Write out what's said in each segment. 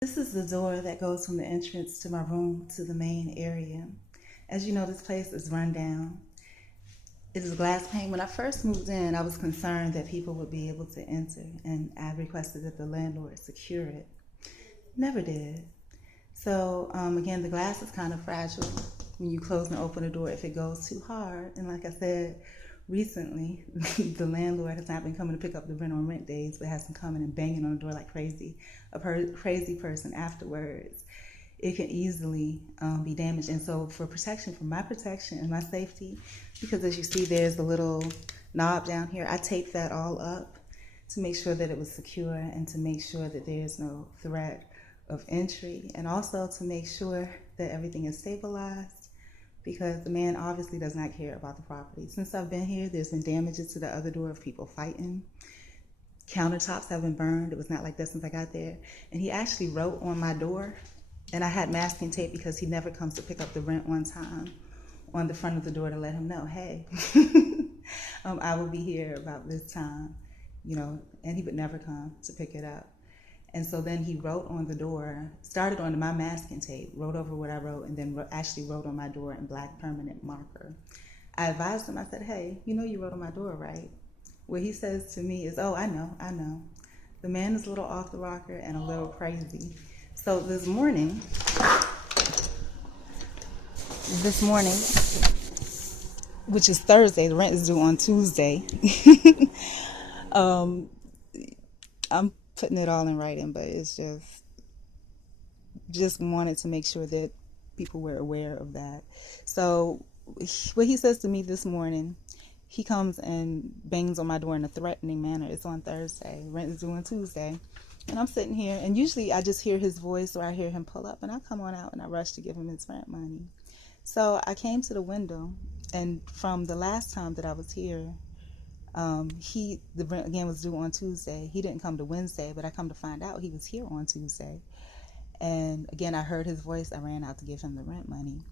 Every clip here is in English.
This is the door that goes from the entrance to my room to the main area. As you know, this place is run down. It is glass pane. When I first moved in, I was concerned that people would be able to enter, and I requested that the landlord secure it. Never did. So, again, the glass is kind of fragile when you close and open the door if it goes too hard. And like I said, recently, the landlord has not been coming to pick up the rent on rent days, but has been coming and banging on the door like crazy, crazy person afterwards. It can easily be damaged. And so for protection, for my protection and my safety, because as you see, there's the little knob down here, I taped that all up to make sure that it was secure and to make sure that there's no threat of entry, and also to make sure that everything is stabilized, because the man obviously does not care about the property. Since I've been here, there's been damages to the other door of people fighting. Countertops have been burned. It was not like that since I got there. And he actually wrote on my door, and I had masking tape because he never comes to pick up the rent on time, on the front of the door to let him know, hey, I will be here about this time, and he would never come to pick it up. And so then he wrote on the door, started on my masking tape, wrote over what I wrote, and then actually wrote on my door in black permanent marker. I advised him, I said, hey, you wrote on my door, right? What he says to me is, oh, I know. The man is a little off the rocker and a little crazy. So this morning, which is Thursday, the rent is due on Tuesday. I'm putting it all in writing, but it's just wanted to make sure that people were aware of that. So what he says to me this morning, he comes and bangs on my door in a threatening manner. It's on Thursday, rent is due on Tuesday, and I'm sitting here, and usually I just hear his voice or I hear him pull up, and I come on out and I rush to give him his rent money. So I came to the window, and from the last time that I was here, the rent again was due on Tuesday. He didn't come to Wednesday, but I come to find out he was here on Tuesday. And again, I heard his voice. I ran out to give him the rent money.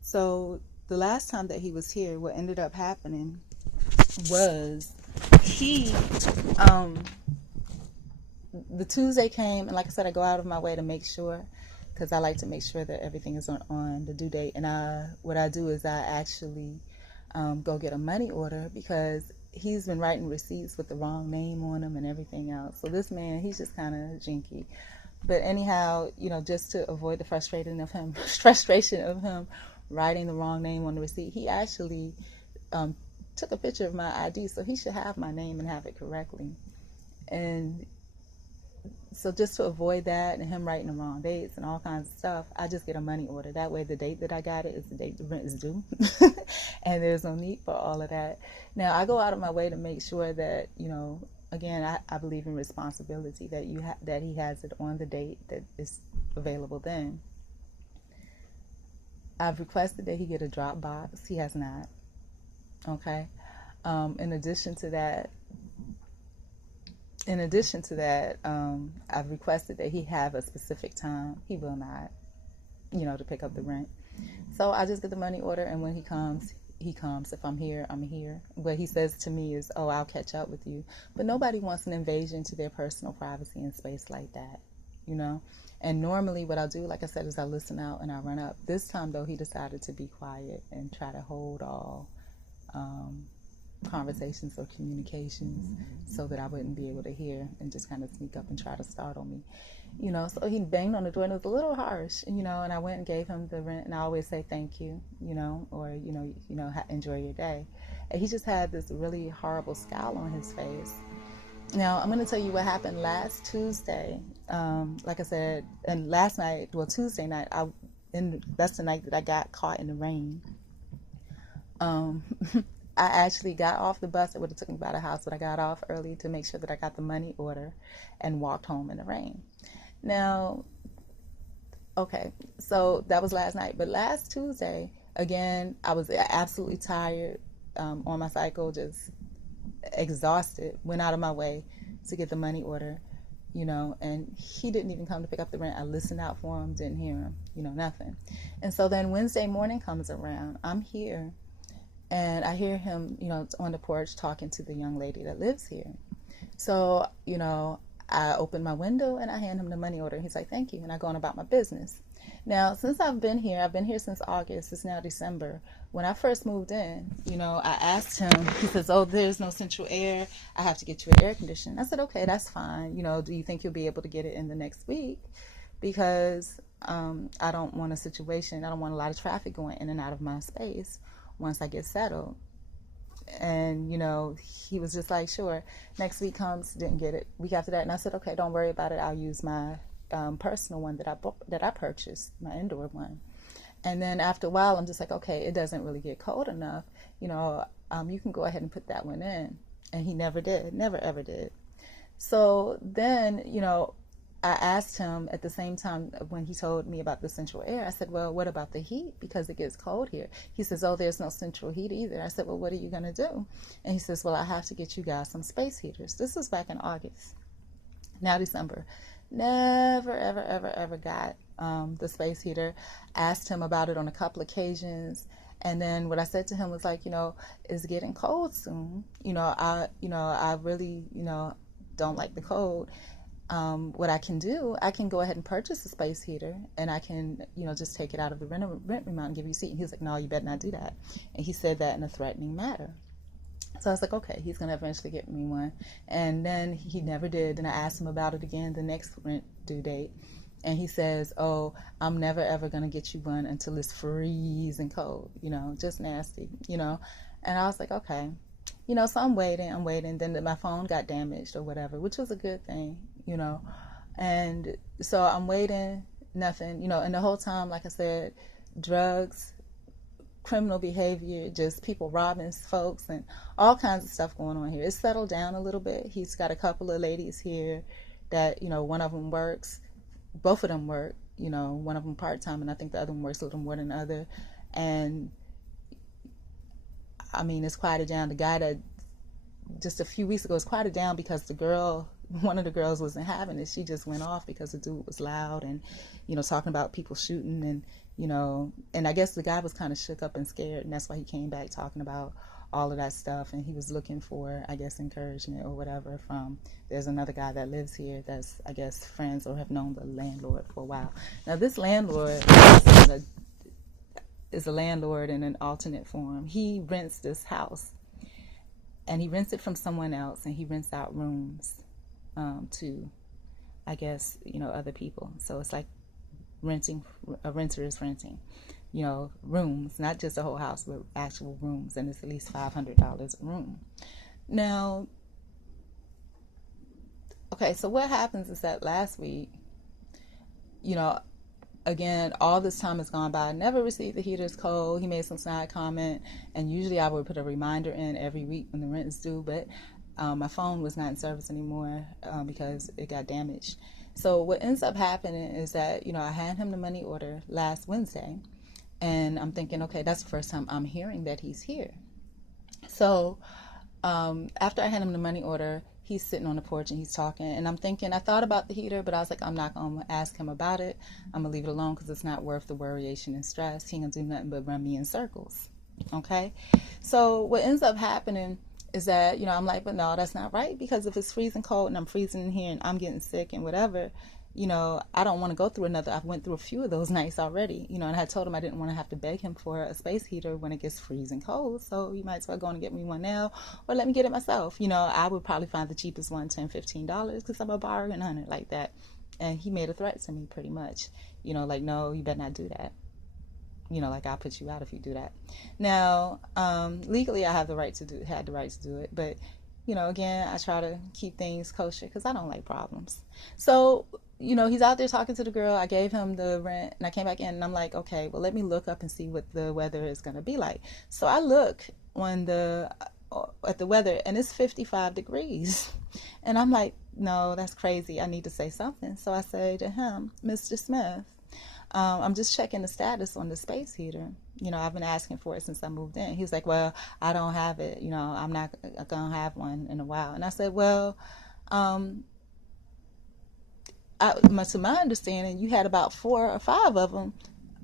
So the last time that he was here, what ended up happening was the Tuesday came, and like I said, I go out of my way to make sure, because I like to make sure that everything is on the due date. And what I do is I actually go get a money order, because he's been writing receipts with the wrong name on them and everything else. So this man, he's just kind of jinky. But anyhow, just to avoid the frustration of him writing the wrong name on the receipt, he actually took a picture of my ID, so he should have my name and have it correctly. And so just to avoid that and him writing the wrong dates and all kinds of stuff, I just get a money order. That way the date that I got it is the date the rent is due. And there's no need for all of that. Now, I go out of my way to make sure that, again, I believe in responsibility, that that he has it on the date that is available then. I've requested that he get a drop box. He has not. Okay. In addition to that, I've requested that he have a specific time. He will not, to pick up the rent. So I just get the money order, and when he comes, he comes. If I'm here, I'm here. What he says to me is, oh, I'll catch up with you. But nobody wants an invasion to their personal privacy and space like that, And normally what I'll do, like I said, is I listen out and I run up. This time, though, he decided to be quiet and try to hold all conversations or communications so that I wouldn't be able to hear, and just kind of sneak up and try to startle me. So he banged on the door, and it was a little harsh, and I went and gave him the rent, and I always say thank you, or, enjoy your day. And he just had this really horrible scowl on his face. Now, I'm going to tell you what happened last Tuesday. Like I said, and last night, Tuesday night, that's the night that I got caught in the rain. I actually got off the bus. It would have taken me about a house, but I got off early to make sure that I got the money order and walked home in the rain. Now, okay, so that was last night. But last Tuesday, again, I was absolutely tired, on my cycle, just exhausted, went out of my way to get the money order, and he didn't even come to pick up the rent. I listened out for him, didn't hear him, nothing. And so then Wednesday morning comes around. I'm here. And I hear him, on the porch talking to the young lady that lives here. So, I open my window and I hand him the money order. He's like, thank you. And I go on about my business. Now, since I've been here since August. It's now December. When I first moved in, I asked him, he says, oh, there's no central air. I have to get you an air conditioner. I said, okay, that's fine. Do you think you'll be able to get it in the next week? Because I don't want a lot of traffic going in and out of my space once I get settled. And, he was just like, sure. Next week comes, didn't get it. Week after that, and I said, okay, don't worry about it. I'll use my personal one that I purchased, my indoor one. And then after a while, I'm just like, okay, it doesn't really get cold enough. You can go ahead and put that one in. And he never did, never ever did. So then, I asked him at the same time when he told me about the central air, I said, well, what about the heat? Because it gets cold here. He says, oh, there's no central heat either. I said, well, what are you going to do? And he says, well, I have to get you guys some space heaters. This was back in August. Now December. Never, ever, ever, ever got the space heater. Asked him about it on a couple occasions. And then what I said to him was like, it's getting cold soon. I really, don't like the cold. What I can do, I can go ahead and purchase a space heater, and I can, just take it out of the rent amount and give you a seat. And he was like, no, you better not do that. And he said that in a threatening manner. So I was like, okay, he's going to eventually get me one. And then he never did. And I asked him about it again the next rent due date. And he says, oh, I'm never, ever going to get you one until it's freezing cold, just nasty, And I was like, okay. So I'm waiting. Then my phone got damaged or whatever, which was a good thing, And so I'm waiting, nothing, and the whole time, like I said, drugs, criminal behavior, just people robbing folks and all kinds of stuff going on here. It's settled down a little bit. He's got a couple of ladies here that, one of them works. Both of them work, one of them part-time, and I think the other one works a little more than the other. And I mean, it's quieted down. The guy that just a few weeks ago was quieted down because one of the girls wasn't having it. She just went off because the dude was loud and, talking about people shooting and, and I guess the guy was kind of shook up and scared, and that's why he came back talking about all of that stuff. And he was looking for, I guess, encouragement or whatever from, there's another guy that lives here that's, I guess, friends or have known the landlord for a while. Now, this landlord is a landlord in an alternate form. He rents this house, and he rents it from someone else, and he rents out rooms to, I guess, other people. So it's like a renter is renting, rooms, not just a whole house, but actual rooms, and it's at least $500 a room. Now, okay, so what happens is that last week, again, all this time has gone by. I never received the heater's code. He made some snide comment, and usually I would put a reminder in every week when the rent is due, but my phone was not in service anymore because it got damaged. So what ends up happening is that, I hand him the money order last Wednesday, and I'm thinking, okay, that's the first time I'm hearing that he's here. So after I hand him the money order, he's sitting on the porch and he's talking, and I'm thinking, I thought about the heater, but I was like, I'm not going to ask him about it. I'm going to leave it alone because it's not worth the worryation and stress. He ain't going to do nothing but run me in circles. Okay? So what ends up happening is that, I'm like, but no, that's not right, because if it's freezing cold and I'm freezing in here and I'm getting sick and whatever, I don't want to go through another. I've went through a few of those nights already, and I had told him I didn't want to have to beg him for a space heater when it gets freezing cold, so you might as well go and get me one now, or let me get it myself. I would probably find the cheapest one, $10, $15, because I'm a bargain hunter like that. And he made a threat to me pretty much, like, no, you better not do that. Like, I'll put you out if you do that. Now, legally, I had the right to do it, but, again, I try to keep things kosher because I don't like problems. So, he's out there talking to the girl. I gave him the rent, and I came back in, and I'm like, okay, well, let me look up and see what the weather is going to be like. So I look at the weather, and it's 55 degrees. And I'm like, no, that's crazy. I need to say something. So I say to him, Mr. Smith, I'm just checking the status on the space heater. I've been asking for it since I moved in. He was like, well, I don't have it. I'm not going to have one in a while. And I said, well, to my understanding, you had about 4 or 5 of them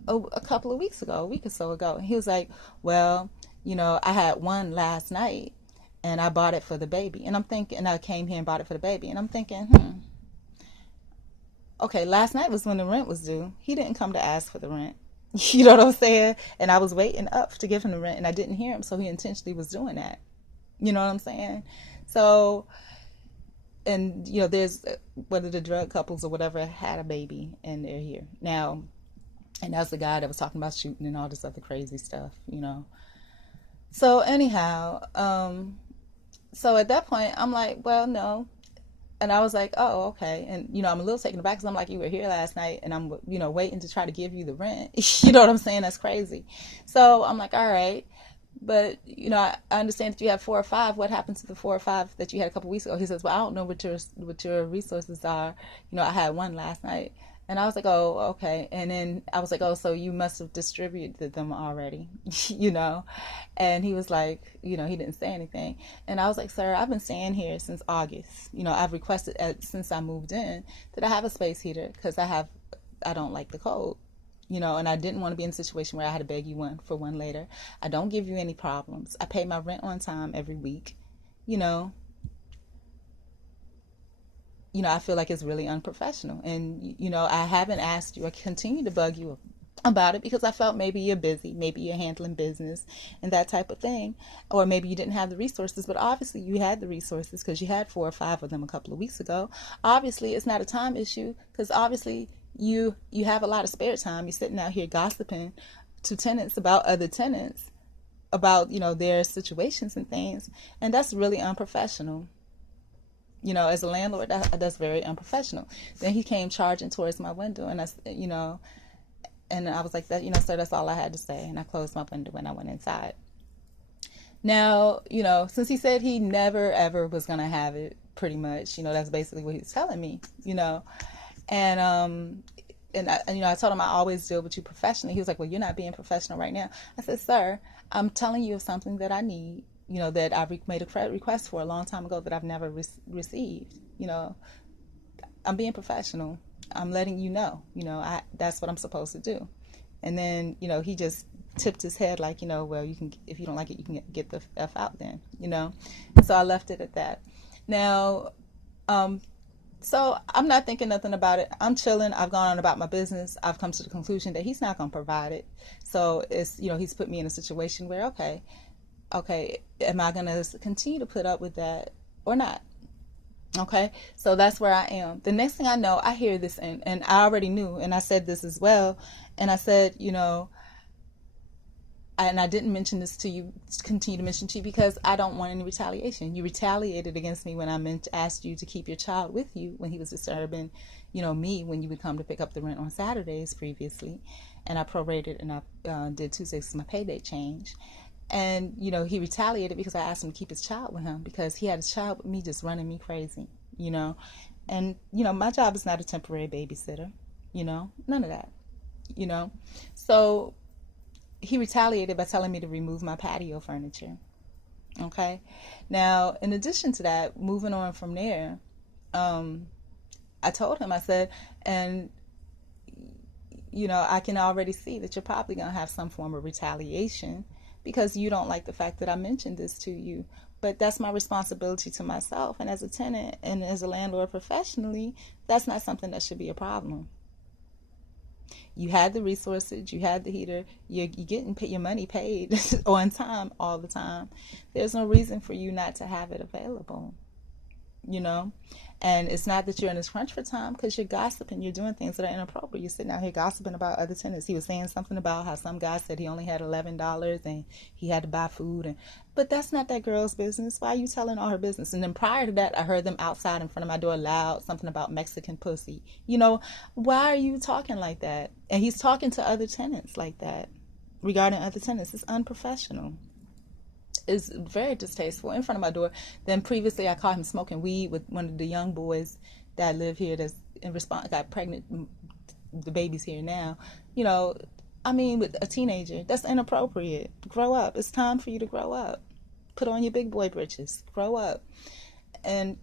a couple of weeks ago, a week or so ago. And he was like, well, I had one last night, and I bought it for the baby. And I'm thinking, and I came here and bought it for the baby. And I'm thinking, Okay, last night was when the rent was due. He didn't come to ask for the rent. You know what I'm saying? And I was waiting up to give him the rent and I didn't hear him, so he intentionally was doing that. You know what I'm saying? So, and there's whether the drug couples or whatever had a baby and they're here now, and that's the guy that was talking about shooting and all this other crazy stuff. So anyhow, so at that point, I'm like, well, no. And I was like, oh, okay. And, I'm a little taken aback because I'm like, you were here last night and I'm, waiting to try to give you the rent. You know what I'm saying? That's crazy. So I'm like, all right. But, I understand that you have 4 or 5. What happened to the 4 or 5 that you had a couple weeks ago? He says, well, I don't know what your resources are. I had one last night. And I was like, oh, okay. And then I was like, oh, so you must have distributed them already, And he was like, he didn't say anything. And I was like, sir, I've been staying here since August. I've requested since I moved in that I have a space heater because I don't like the cold. And I didn't want to be in a situation where I had to beg you for one later. I don't give you any problems. I pay my rent on time every week. I feel like it's really unprofessional. And, I haven't asked you, I continue to bug you about it because I felt maybe you're busy, maybe you're handling business and that type of thing, or maybe you didn't have the resources, but obviously you had the resources because you had 4 or 5 of them a couple of weeks ago. Obviously it's not a time issue because obviously you have a lot of spare time. You're sitting out here gossiping to tenants about other tenants about their situations and things, and that's really unprofessional. As a landlord, that's very unprofessional. Then he came charging towards my window, and and I was like, sir, that's all I had to say. And I closed my window and I went inside. Now, since he said he never, ever was going to have it, pretty much, that's basically what he's telling me, And, I told him I always deal with you professionally. He was like, well, you're not being professional right now. I said, sir, I'm telling you of something that I need, that I made a credit request for a long time ago that I've never received. I'm being professional. I'm letting you know, that's what I'm supposed to do. And then, he just tipped his head like, well, you can, if you don't like it, you can get the F out then, And so I left it at that. Now, so I'm not thinking nothing about it. I'm chilling. I've gone on about my business. I've come to the conclusion that he's not going to provide it. So it's, he's put me in a situation where, okay, am I going to continue to put up with that or not? Okay, so that's where I am. The next thing I know, I hear this, and I already knew, and I said this as well, and I said, and I didn't mention this to you, continue to mention to you, because I don't want any retaliation. You retaliated against me when I asked you to keep your child with you when he was disturbing, me when you would come to pick up the rent on Saturdays previously, and I prorated and I did Tuesdays as my pay date change. And, he retaliated because I asked him to keep his child with him because he had his child with me just running me crazy, And, my job is not a temporary babysitter, none of that, So he retaliated by telling me to remove my patio furniture. Okay. Now, in addition to that, moving on from there, I told him, I said, and I can already see that you're probably going to have some form of retaliation because you don't like the fact that I mentioned this to you. But that's my responsibility to myself. And as a tenant and as a landlord professionally, that's not something that should be a problem. You had the resources, you had the heater, you're getting your money paid on time all the time. There's no reason for you not to have it available. And it's not that you're in this crunch for time because you're gossiping, you're doing things that are inappropriate. You're sitting out here gossiping about other tenants. He was saying something about how some guy said he only had $11 and he had to buy food, but that's not that girl's business. Why are you telling all her business? And then prior to that, I heard them outside in front of my door loud, something about Mexican pussy. Why are you talking like that? And he's talking to other tenants like that regarding other tenants. It's unprofessional. Is very distasteful in front of my door. Then previously I caught him smoking weed with one of the young boys that live here that's in response got pregnant. The baby's here now. With a teenager. That's inappropriate. Grow up. It's time for you to grow up. Put on your big boy britches. Grow up. And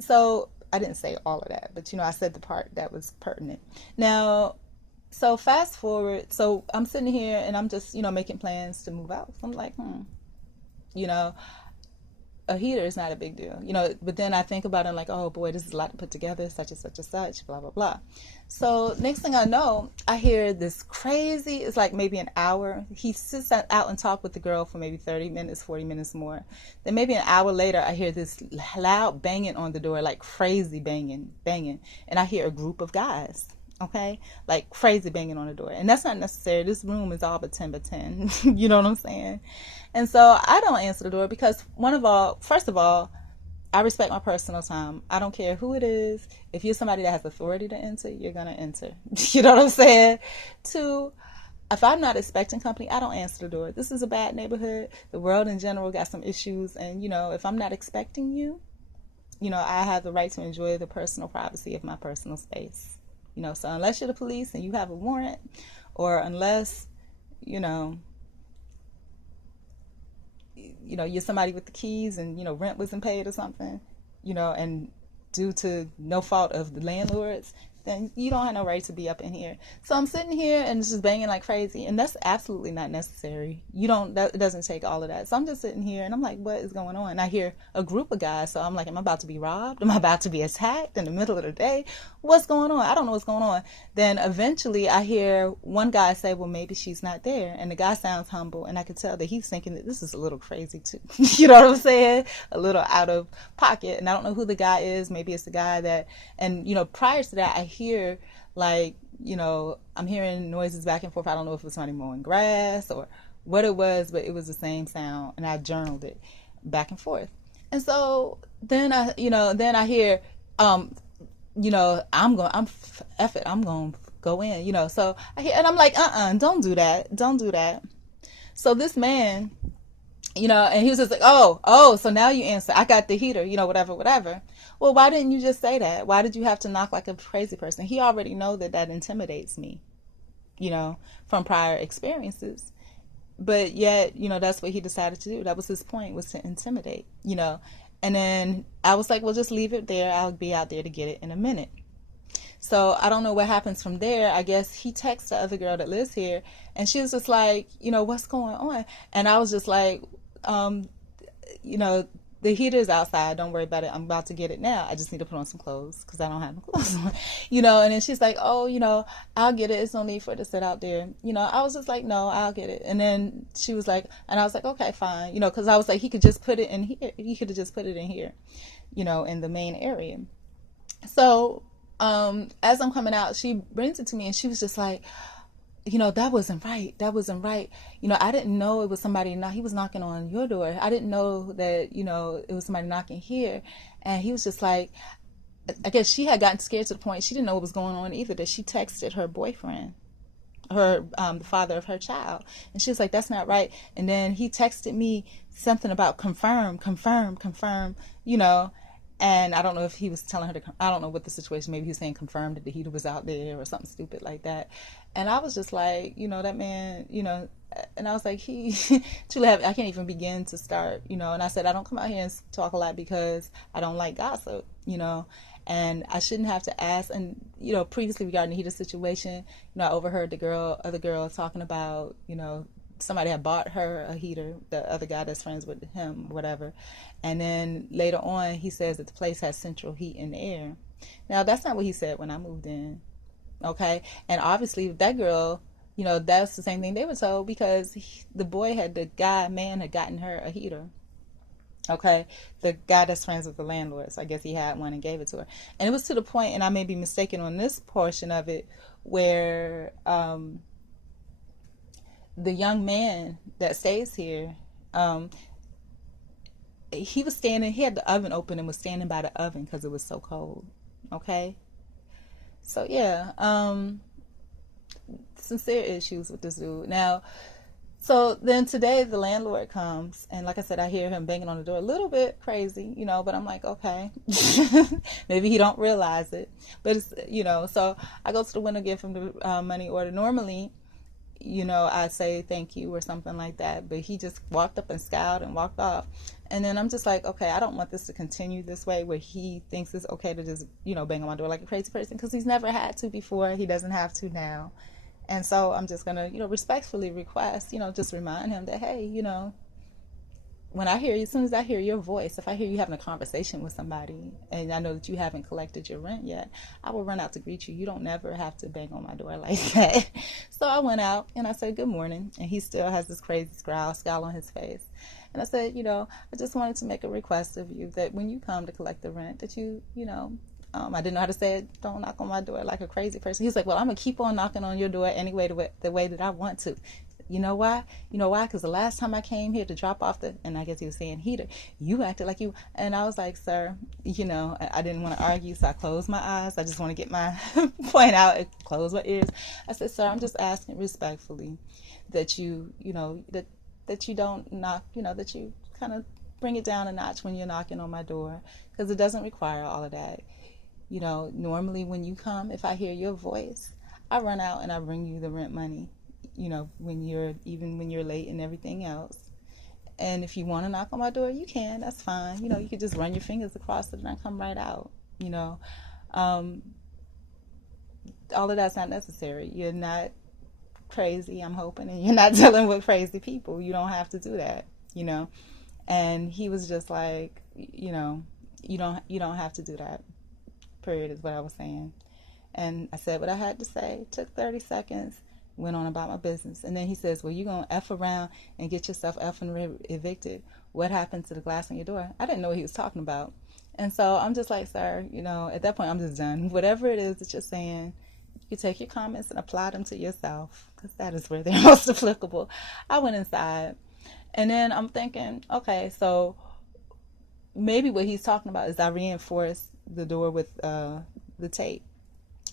so I didn't say all of that, but I said the part that was pertinent. Now, so fast forward. So I'm sitting here and I'm just making plans to move out. So I'm like, a heater is not a big deal, you know, but then I think about it like, oh boy, this is a lot to put together, such and such and such, blah, blah, blah. So next thing I know, I hear this crazy, it's like maybe an hour. He sits out and talk with the girl for maybe 30 minutes, 40 minutes more. Then maybe an hour later, I hear this loud banging on the door, like crazy banging. And I hear a group of guys. Okay, like crazy banging on the door, and that's not necessary. This room is all but 10 by 10. You know what I'm saying? And so I don't answer the door because first of all, I respect my personal time. I don't care who it is. If you're somebody that has authority to enter, you're gonna enter. You know what I'm saying? Two, if I'm not expecting company, I don't answer the door. This is a bad neighborhood. The world in general got some issues, and you know, if I'm not expecting you, you know, I have the right to enjoy the personal privacy of my personal space. You know, so unless you're the police and you have a warrant, or unless, you know, you're somebody with the keys and, you know, rent wasn't paid or something, you know, and due to no fault of the landlords, then you don't have no right to be up in here. So I'm sitting here and it's just banging like crazy, and that's absolutely not necessary. It doesn't take all of that. So I'm just sitting here and I'm like, what is going on? And I hear a group of guys, so I'm like, am I about to be robbed? Am I about to be attacked in the middle of the day? What's going on? I don't know what's going on. Then eventually I hear one guy say, well, maybe she's not there. And the guy sounds humble, and I could tell that he's thinking that this is a little crazy too. You know what I'm saying? A little out of pocket. And I don't know who the guy is. Maybe it's the guy that, and you know, prior to that, I hear like, you know, I'm hearing noises back and forth. I don't know if it was somebody mowing grass or what it was, but it was the same sound, and I journaled it back and forth. And so then I hear, you know, I'm going to go in, you know. So I hear, and I'm like, don't do that. So this man, you know, and he was just like, oh, so now you answer. I got the heater, you know, whatever. Well, why didn't you just say that? Why did you have to knock like a crazy person? He already know that intimidates me, you know, from prior experiences. But yet, you know, that's what he decided to do. That was his point, was to intimidate, you know. And then I was like, well, just leave it there. I'll be out there to get it in a minute. So I don't know what happens from there. I guess he texts the other girl that lives here, and she was just like, you know, what's going on? And I was just like, you know, the heater's outside. Don't worry about it. I'm about to get it now. I just need to put on some clothes because I don't have no clothes on, you know. And then she's like, oh, you know, I'll get it. It's no need for it to sit out there. You know, I was just like, no, I'll get it. And then she was like, and I was like, okay, fine. You know, because I was like, he could just put it in here. He could have just put it in here, you know, in the main area. So as I'm coming out, she brings it to me, and she was just like, you know, that wasn't right. You know, I didn't know it was somebody. He was knocking on your door. I didn't know that, you know, it was somebody knocking here. And he was just like, I guess she had gotten scared to the point she didn't know what was going on either, that she texted her boyfriend, the father of her child. And she was like, that's not right. And then he texted me something about confirm, you know. And I don't know if he was telling her I don't know what the situation, maybe he was saying confirmed that the heater was out there or something stupid like that. And I was just like, you know, that man, you know, and I was like, he truly I can't even begin to start, you know. And I said, I don't come out here and talk a lot because I don't like gossip, you know, and I shouldn't have to ask. And, you know, previously regarding the heater situation, you know, I overheard other girl talking about, you know, somebody had bought her a heater, the other guy that's friends with him, whatever. And then later on, he says that the place has central heat and air. Now, that's not what he said when I moved in, okay? And obviously, that girl, you know, that's the same thing they were told, because the man had gotten her a heater, okay? The guy that's friends with the landlord, so I guess he had one and gave it to her. And it was to the point, and I may be mistaken on this portion of it, where the young man that stays here, he had the oven open and was standing by the oven because it was so cold. Okay. So yeah, sincere issues with this dude. Now, so then today the landlord comes, and like I said, I hear him banging on the door, a little bit crazy, you know, but I'm like, okay, maybe he don't realize it, but it's, you know, so I go to the window, give him the money order. Normally, you know, I say thank you or something like that, but he just walked up and scowled and walked off. And then I'm just like, okay, I don't want this to continue this way, where he thinks it's okay to just, you know, bang on my door like a crazy person, because he's never had to before. He doesn't have to now. And so I'm just going to, you know, respectfully request, you know, just remind him that, hey, you know, when I hear you, as soon as I hear your voice, if I hear you having a conversation with somebody and I know that you haven't collected your rent yet, I will run out to greet you. You don't never have to bang on my door like that. So I went out and I said, good morning. And he still has this crazy scowl on his face. And I said, I just wanted to make a request of you that when you come to collect the rent, that I didn't know how to say it. Don't knock on my door like a crazy person. He's like, well, I'm going to keep on knocking on your door anyway, the way that I want to. You know why? Because the last time I came here to drop off and I guess he was saying heater, you acted like you. And I was like, sir, I didn't want to argue, so I closed my eyes. I just want to get my point out and close my ears. I said, sir, I'm just asking respectfully that that you don't knock, that you kind of bring it down a notch when you're knocking on my door, because it doesn't require all of that. Normally when you come, if I hear your voice, I run out and I bring you the rent money. When you're late and everything else. And if you want to knock on my door, you can. That's fine. You could just run your fingers across it and I come right out. All of that's not necessary. You're not crazy, I'm hoping, and you're not dealing with crazy people. You don't have to do that. And he was just like, you don't have to do that. Period is what I was saying. And I said what I had to say. It took 30 seconds. Went on about my business. And then he says, well, you're going to F around and get yourself effing evicted. What happened to the glass on your door? I didn't know what he was talking about. And so I'm just like, sir, at that point I'm just done. Whatever it is that you're saying, you take your comments and apply them to yourself, because that is where they're most applicable. I went inside and then I'm thinking, okay, so maybe what he's talking about is I reinforce the door with the tape.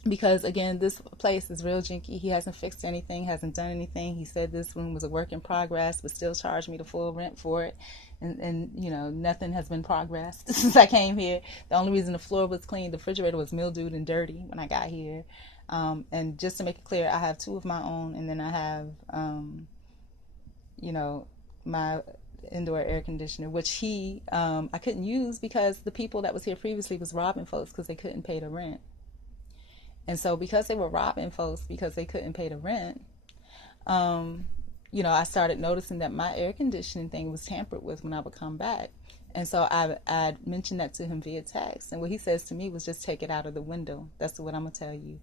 Because, again, this place is real janky. He hasn't fixed anything, hasn't done anything. He said this room was a work in progress, but still charged me the full rent for it. And nothing has been progressed since I came here. The only reason the floor was clean, the refrigerator was mildewed and dirty when I got here. And just to make it clear, I have 2 of my own, and then I have, my indoor air conditioner, which I couldn't use because the people that was here previously was robbing folks because they couldn't pay the rent. And so because they were robbing folks because they couldn't pay the rent, I started noticing that my air conditioning thing was tampered with when I would come back. And so I mentioned that to him via text. And what he says to me was, just take it out of the window. That's what I'm going to tell you.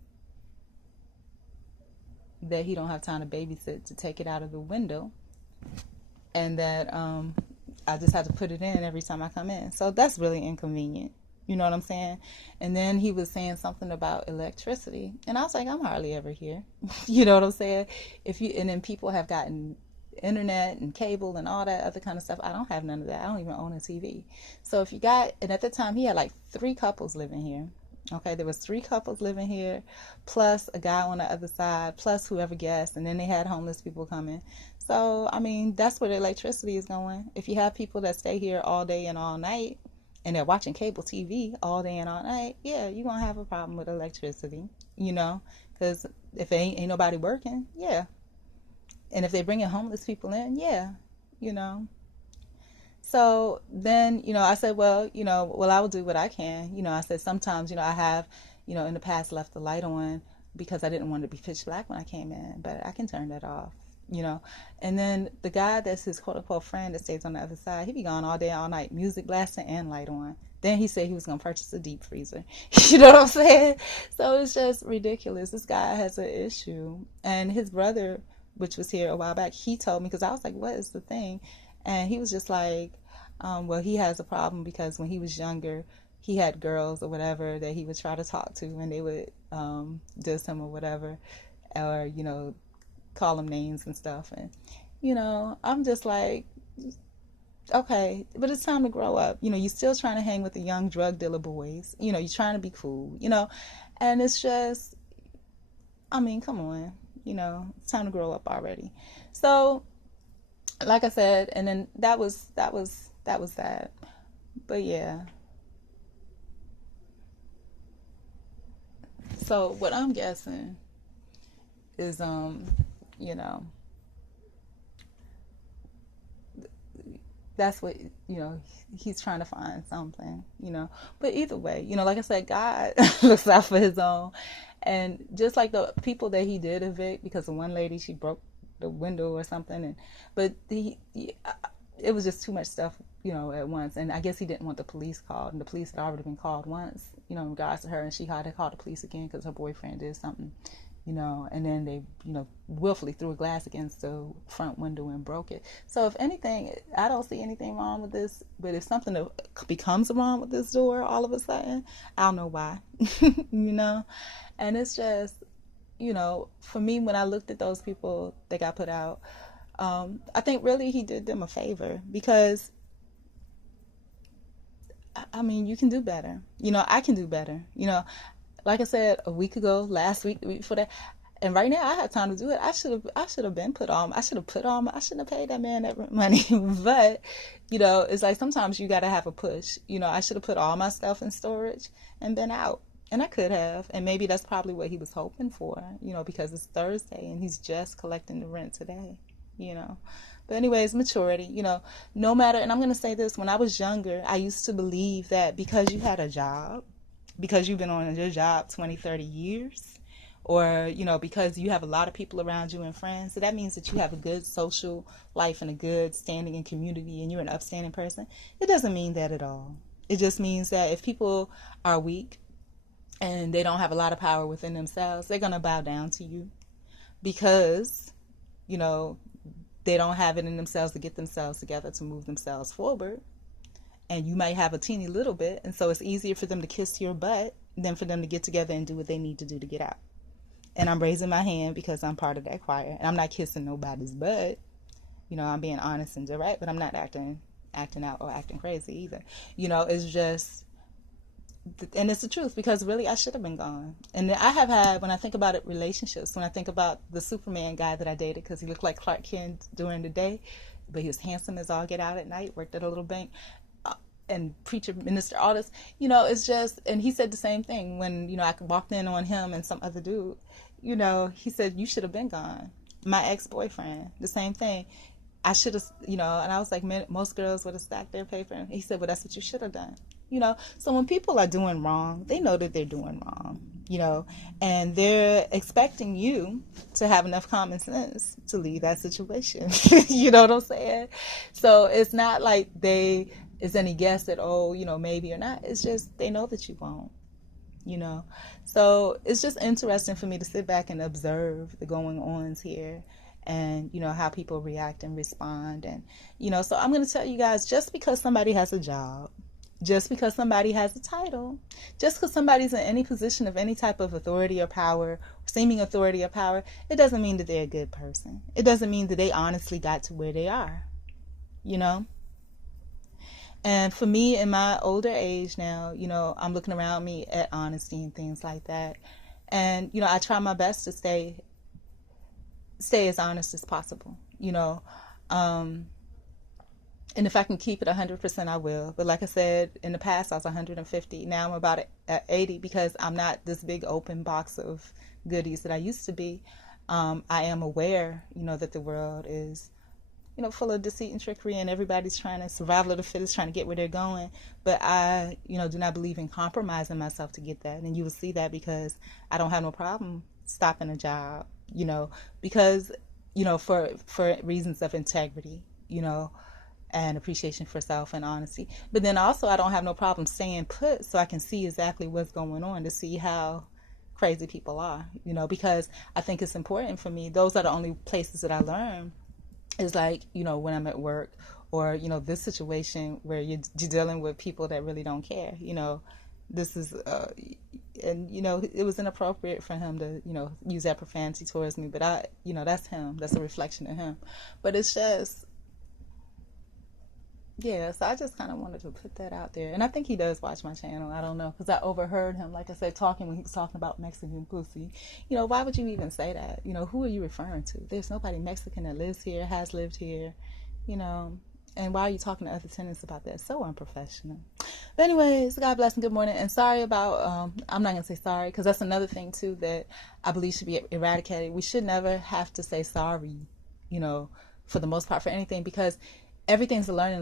That he don't have time to babysit to take it out of the window. And that I just have to put it in every time I come in. So that's really inconvenient. You know what I'm saying? And then he was saying something about electricity. And I was like, I'm hardly ever here. You know what I'm saying? And then people have gotten internet and cable and all that other kind of stuff. I don't have none of that. I don't even own a TV. So and at the time he had like 3 couples living here. Okay, there was 3 couples living here, plus a guy on the other side, plus whoever guessed, and then they had homeless people coming. So, I mean, that's where the electricity is going. If you have people that stay here all day and all night, and they're watching cable TV all day and all night, yeah, you're going to have a problem with electricity, because if ain't nobody working, yeah. And if they're bringing homeless people in, yeah, So then, I said, well, I will do what I can. I said, sometimes, I have, in the past left the light on because I didn't want it to be pitch black when I came in, but I can turn that off. And then the guy that's his quote-unquote friend that stays on the other side, he be gone all day, all night, music blasting and light on. Then he said he was going to purchase a deep freezer. You know what I'm saying? So it's just ridiculous. This guy has an issue. And his brother, which was here a while back, he told me, because I was like, what is the thing? And he was just like, well, he has a problem because when he was younger, he had girls or whatever that he would try to talk to, and they would diss him or whatever, or, call them names and stuff. And I'm just like, okay, but it's time to grow up. You're still trying to hang with the young drug dealer boys. You're trying to be cool, and it's just, I mean, come on, it's time to grow up already. So like I said, and then that was that. But yeah, so what I'm guessing is that's what he's trying to find something, but either way, like I said, God looks out for his own. And just like the people that he did evict, because the one lady, she broke the window or something, but it was just too much stuff, at once. And I guess he didn't want the police called, and the police had already been called once, in regards to her, and she had to call the police again because her boyfriend did something, and then they, willfully threw a glass against the front window and broke it. So if anything, I don't see anything wrong with this, but if something becomes wrong with this door all of a sudden, I'll know why, and it's just, for me, when I looked at those people that got put out, I think really he did them a favor, because I mean, you can do better. I can do better. Like I said, a week ago, last week, the week before that, and right now I have time to do it. I should have been put on. I shouldn't have paid that man that money. But, it's like sometimes you got to have a push. I should have put all my stuff in storage and been out. And I could have. And maybe that's probably what he was hoping for, because it's Thursday and he's just collecting the rent today, But anyways, maturity, no matter, and I'm going to say this, when I was younger, I used to believe that because you had a job, because you've been on your job 20, 30 years, or, because you have a lot of people around you and friends, so that means that you have a good social life and a good standing in community and you're an upstanding person. It doesn't mean that at all. It just means that if people are weak and they don't have a lot of power within themselves, they're going to bow down to you because, they don't have it in themselves to get themselves together to move themselves forward. And you might have a teeny little bit. And so it's easier for them to kiss your butt than for them to get together and do what they need to do to get out. And I'm raising my hand because I'm part of that choir. And I'm not kissing nobody's butt. I'm being honest and direct, but I'm not acting out or acting crazy either. It's just, and it's the truth, because really I should have been gone. And I have had, when I think about it, relationships, when I think about the Superman guy that I dated, because he looked like Clark Kent during the day, but he was handsome as all get out at night, worked at a little bank, and preacher, minister, all this, it's just, and he said the same thing when, I walked in on him and some other dude, he said, you should have been gone. My ex-boyfriend, the same thing. I should have, and I was like, man, most girls would have stacked their paper. And he said, well, that's what you should have done. So when people are doing wrong, they know that they're doing wrong, and they're expecting you to have enough common sense to leave that situation. You know what I'm saying? So it's not like is any guess that, maybe or not. It's just they know that you won't, So it's just interesting for me to sit back and observe the going-ons here and, how people react and respond. And, so I'm going to tell you guys, just because somebody has a job, just because somebody has a title, just because somebody's in any position of any type of authority or power, seeming authority or power, it doesn't mean that they're a good person. It doesn't mean that they honestly got to where they are, And for me, in my older age now, I'm looking around me at honesty and things like that. And, I try my best to stay as honest as possible, and if I can keep it 100%, I will. But like I said, in the past, I was 150. Now I'm about at 80 because I'm not this big open box of goodies that I used to be. I am aware, that the world is, full of deceit and trickery, and everybody's trying to survival of the fittest, trying to get where they're going. But I, do not believe in compromising myself to get that. And you will see that because I don't have no problem stopping a job, because, for reasons of integrity, and appreciation for self and honesty. But then also I don't have no problem staying put so I can see exactly what's going on, to see how crazy people are, because I think it's important for me. Those are the only places that I learn, is like, when I'm at work, or, this situation where you're dealing with people that really don't care, this is, and, it was inappropriate for him to, use that profanity towards me, but I, that's him, that's a reflection of him. But it's just, yeah, so I just kind of wanted to put that out there. And I think he does watch my channel. I don't know, because I overheard him, like I said, talking when he was talking about Mexican pussy. Why would you even say that? Who are you referring to? There's nobody Mexican that lives here, has lived here, and why are you talking to other tenants about that? So unprofessional. But anyways, God bless and good morning. And sorry about, I'm not going to say sorry, because that's another thing, too, that I believe should be eradicated. We should never have to say sorry, for the most part, for anything, because everything's a learning